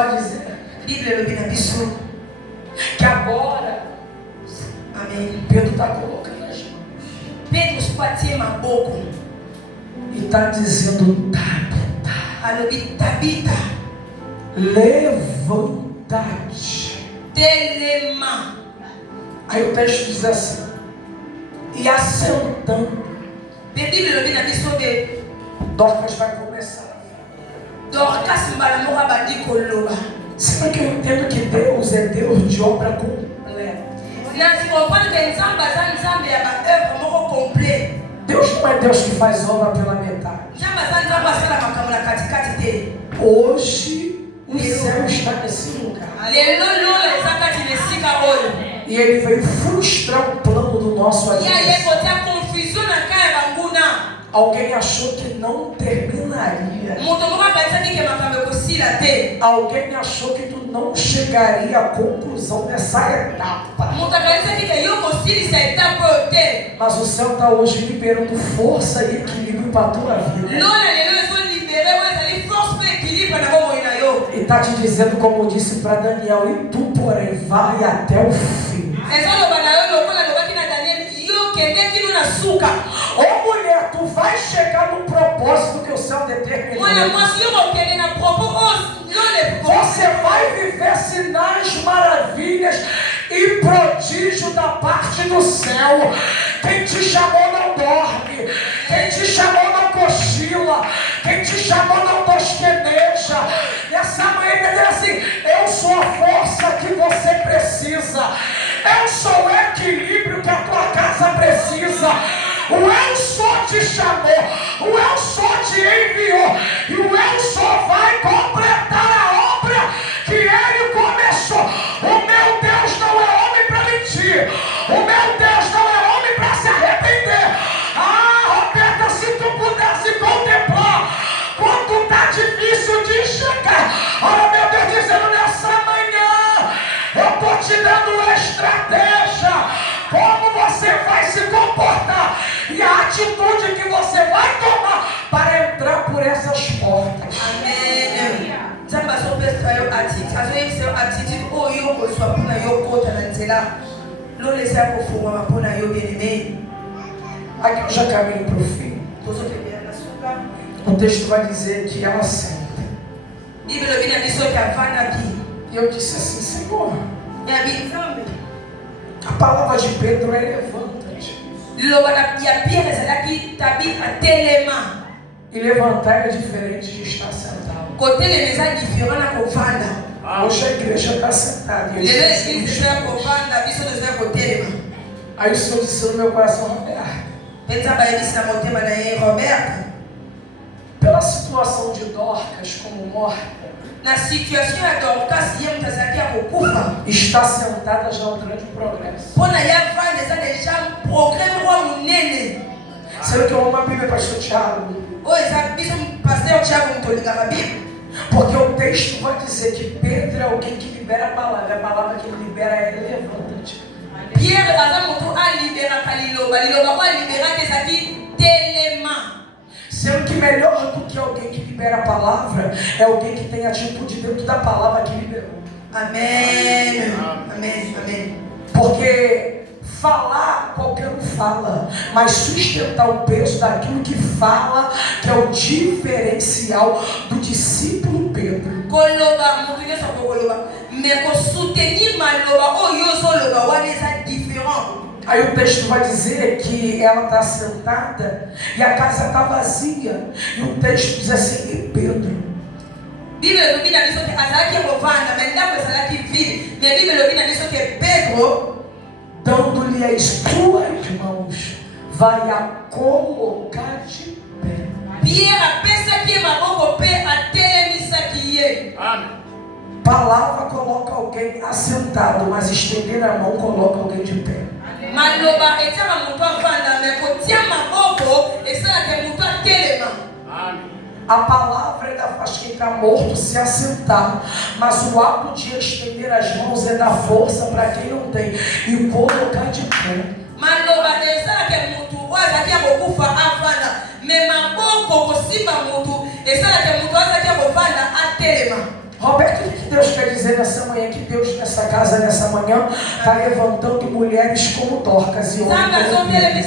vai dizer que agora, amém, Pedro está colocando as mãos e está dizendo: Tabita, levanta-te. telema. Aí o texto diz assim: e assentando, Dorcas vai começar. Sabe que eu entendo que Deus é Deus de obra completa. Deus não é Deus que faz obra pela metade. Hoje o céu está nesse lugar. E ele veio frustrar o plano do nosso adversário. Alguém achou que não terminaria. Alguém achou que tu não chegaria à conclusão dessa etapa. Mas o céu está hoje liberando força e equilíbrio para a tua vida. E está te dizendo, como eu disse para Daniel: e tu, porém, vai até o fim. Ô mulher, tu vai chegar no propósito que o céu determinou. Você vai viver sinais, maravilhas e prodígio da parte do céu. Quem te chamou não dorme. Quem te chamou não cochila. Quem te chamou não bosqueneja. Nessa manhã ele diz assim: eu sou a força que você precisa. Eu sou o equilíbrio que a tua casa precisa. O eu só te chamou. O eu só te enviou. E o eu só vai completar a obra que ele começou. O meu Deus não é homem para mentir. O meu Deus não é homem para se arrepender. Roberta, se tu pudesse contemplar quanto está difícil de chegar. Olha, meu Deus, dizendo nessa manhã: eu estou te dando estratégia. Como você vai se comportar e a atitude que você vai tomar para entrar por essas portas. Amém. Aqui eu já caminho para o fim. O texto vai dizer que ela senta. E eu disse assim: Senhor, a palavra de Pedro é levanta-te. E levantar é diferente de estar sentado. Hoje a igreja está sentada. Aí o Senhor disse no meu coração: Roberto, pela situação de Dorcas como morta, está sentada já um grande progresso. Sabe que eu amo a Bíblia, pastor Tiago? Porque o texto vai dizer que Pedro é alguém que libera a palavra. A palavra que ele libera é: levanta-te. Sendo que melhor do que alguém que libera a palavra é alguém que tem atitude dentro da palavra que liberou. Amém. Amém. Amém. Porque falar, qualquer um fala, mas sustentar o peso daquilo que fala, que é o diferencial do discípulo Pedro. Aí o texto vai dizer que ela está sentada e a casa está vazia. E o texto diz assim: e Pedro? Dando-lhe as tuas mãos, vai a colocar de pé. Palavra coloca alguém assentado, mas estender a mão coloca alguém de pé. A palavra ainda faz quem está morto se assentar, mas o ato de estender as mãos é dar força para quem não tem e colocar de pé. Roberto, o que casa nessa manhã está levantando mulheres como Dorcas e homens como Pedro.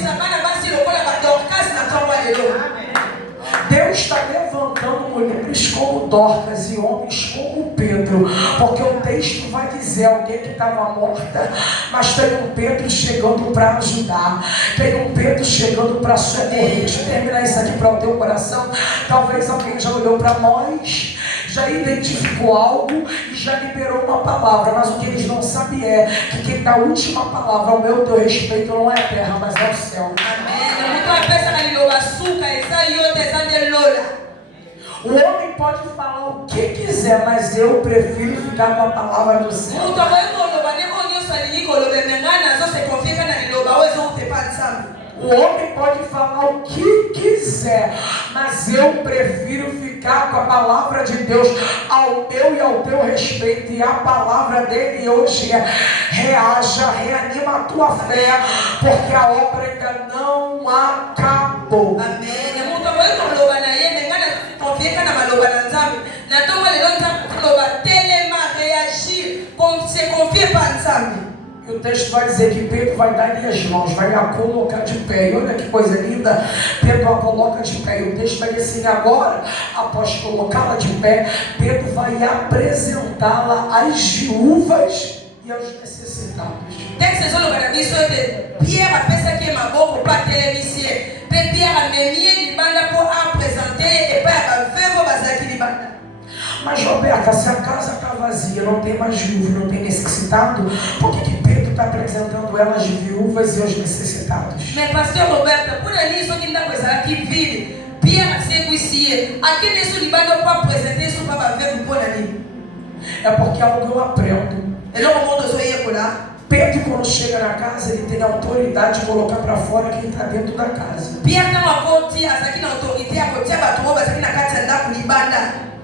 Deus está levantando mulheres como Dorcas e homens como Pedro, porque o texto vai dizer alguém que estava morta, mas tem um Pedro chegando para ajudar, tem um Pedro chegando para socorrer. Deixa eu terminar isso aqui para o teu coração. Talvez alguém já olhou para nós, já identificou algo e já liberou uma palavra, mas o que eles não sabem é que quem dá a última palavra ao meu teu respeito não é a terra, mas é o céu. O homem pode falar o que quiser, mas eu prefiro ficar com a palavra do céu. O homem pode falar o que quiser, mas eu prefiro ficar com a palavra de Deus ao meu e ao teu respeito. E a palavra dele hoje é: reaja, reanima a tua fé, porque a obra ainda não acabou. Amém. E o texto vai dizer que Pedro vai dar-lhe as mãos, vai a colocar de pé. E olha que coisa linda, Pedro a coloca de pé. E o texto vai dizer assim: agora, após colocá-la de pé, Pedro vai apresentá-la às viúvas e aos necessitados. Mas Roberta, se a casa está vazia, não tem mais viúvo, não tem necessitado, por que Pedro está apresentando ela às viúvas e aos necessitados? Mas pastor Roberta, por ali só que não coisa aqui vive, Pierre se aqui nesse libado para apresentar isso para ver por ali. É porque algo eu aprendo. Ele não mundo só ia por lá. Pedro, quando chega na casa, ele tem a autoridade de colocar para fora quem está dentro da casa.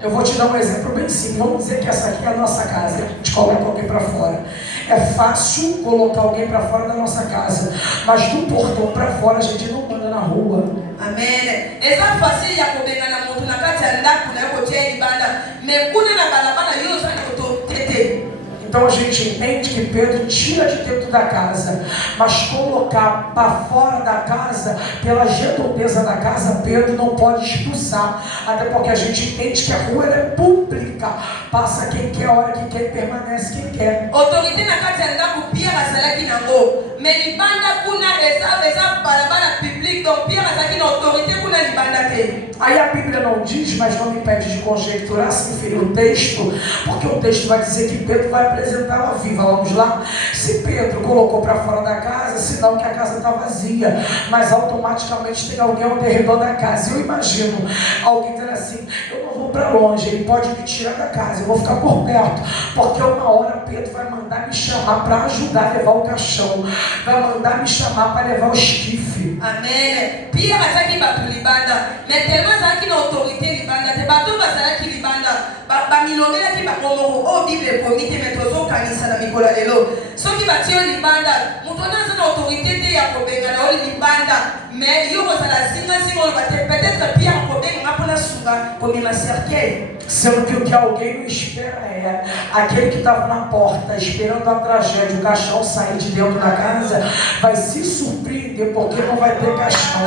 Eu vou te dar um exemplo bem simples. Vamos dizer que essa aqui é a nossa casa. A gente coloca alguém para fora. É fácil colocar alguém para fora da nossa casa, mas do portão para fora a gente não manda na rua. Amém. Essa fácil ya kubenga na mtu na kati ya ndaku na yoko tia ibanda. Mekuna na balabala yosa na kutotete. Então a gente entende que Pedro tira de dentro da casa, mas colocar para fora da casa, pela redondeza da casa, Pedro não pode expulsar. Até porque a gente entende que a rua é pública. Passa quem quer, a hora que quer, permanece quem quer. Autoridade na casa anda kupia kasala kinango. Melibanda kuna esa balabala public, donc pia kasaki na autoridade kuna libanda te. Aí a Bíblia não diz, mas não me impede de conjecturar, se inferir o texto, porque o texto vai dizer que Pedro vai apresentá-la viva. Vamos lá? Se Pedro colocou para fora da casa, sinal que a casa está vazia, mas automaticamente tem alguém ao redor da casa. Eu imagino alguém dizendo assim: eu não vou para longe, ele pode me tirar da casa, eu vou ficar por perto, porque uma hora Pedro vai mandar me chamar para ajudar a levar o caixão, vai mandar me chamar para levar o esquife. Amém. Pia kasaki batu libanda, metelma zaki na autorité libanda, te batu bazalaki libanda, ba milongela ki ba komo o Bible komite metozo kanisa na mikola lelo. Soki batio libanda, mutu naza na autorité te ya kobenga na oli libanda, mais yo kozala singa bate peut-être pia kobenga ngapona sunga komema cercueil. Sendo que o que alguém não espera é aquele que estava na porta esperando a tragédia, o caixão sair de dentro da casa, vai se surpreender porque não vai ter caixão.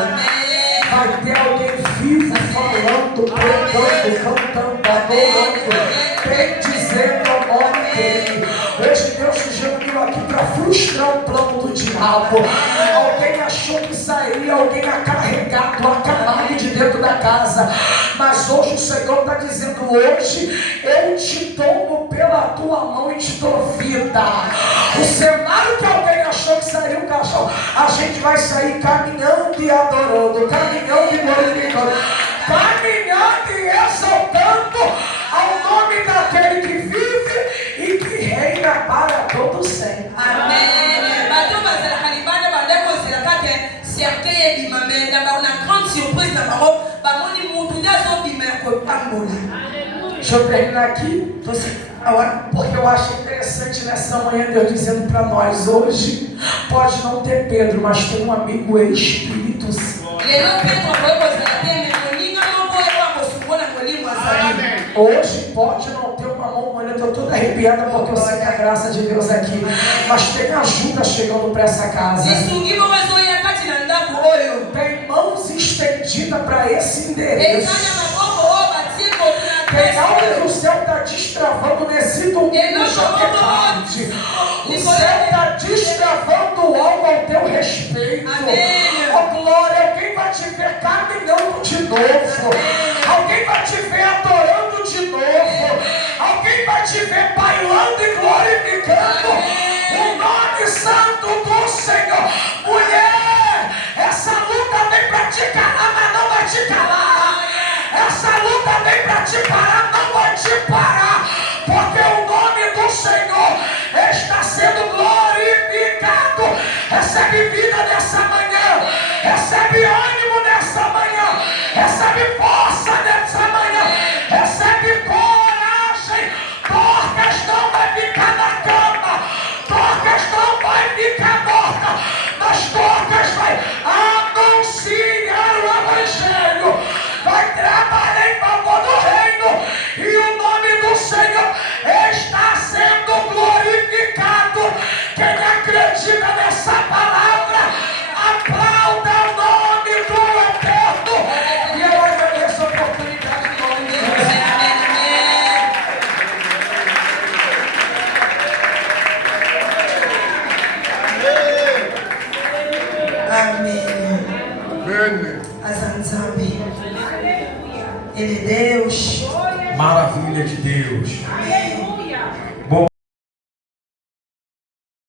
Vai ter alguém vivo falando, pregando, cantando, adorando, bendizendo o nome dele. Hoje Deus te reuniu aqui para frustrar o plano do diabo. Alguém achou que sairia, alguém acarregado, acamado de dentro da casa, mas hoje o Senhor está dizendo: hoje eu te tomo pela tua mão e te dou vida. O cenário que alguém achou que sairia o caixão, a gente vai sair caminhando e adorando, caminhando e glorificando, caminhando e exaltando ao nome daquele que vive e que reina para todo sempre. Amém. Deixa eu terminar aqui, porque eu acho interessante nessa manhã Deus dizendo para nós: hoje pode não ter Pedro, mas tem um amigo Espírito Santo. Hoje pode não ter uma mão molhando toda toda arrepiada porque eu sinto a graça de Deus aqui. Mas tem ajuda chegando para essa casa. Tem mãos estendidas para esse endereço. Tem algo que o céu está destravando nesse domingo já que é tarde. O céu está destravando algo ao teu respeito. Oh glória, alguém vai te ver caminhando de novo. Alguém vai te ver adorando de novo. Alguém vai te ver bailando e glorificando o nome santo do Senhor. Mulher, essa luta vem para te calar, mas não vai te calar. Essa luta vem para te parar, não vai te parar. Porque o nome do Senhor está sendo glorificado. Recebe vida nessa manhã. Recebe ânimo nessa manhã. Recebe força nessa manhã. Recebe coragem. Dorcas não vai ficar na cama. Dorcas não vai ficar morta. Mas Dorcas vai anunciar o Evangelho. Vai trabalhar em favor do reino. E o nome do Senhor está sendo glorificado. Quem acredita nessa palavra, aplauda o nome do Eterno. E eu agradeço a oportunidade do nome de Deus. Amém. Azanzambi. Ele é Deus. Maravilha de Deus. Amém.